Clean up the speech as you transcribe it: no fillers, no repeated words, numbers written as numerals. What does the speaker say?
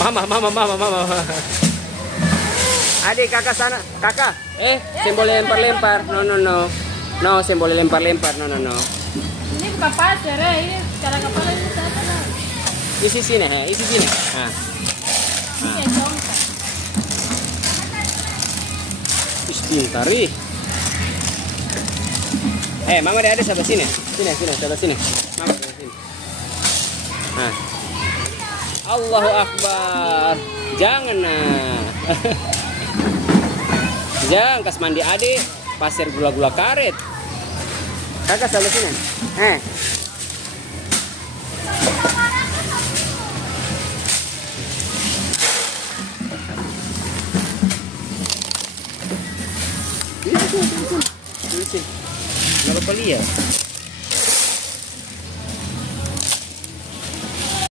Mama. Adik, kakak sana. Kakak. Saya boleh lempar-lempar. No, saya boleh lempar-lempar. No. Ini bukan pasir ya, ini cara kepala ini sana. Isi sini. Nah. Ini yang jongkok. Pintar ih. Mama ada sebelah sini. Sini, sebelah sini. Mama sebelah sini. Nah. Allahu Akbar. Jangan nah. Jangan kas mandi adik, pasir gula-gula karet. Kakak sebelah sini. Tulisin. Nggak apa-apa lihat.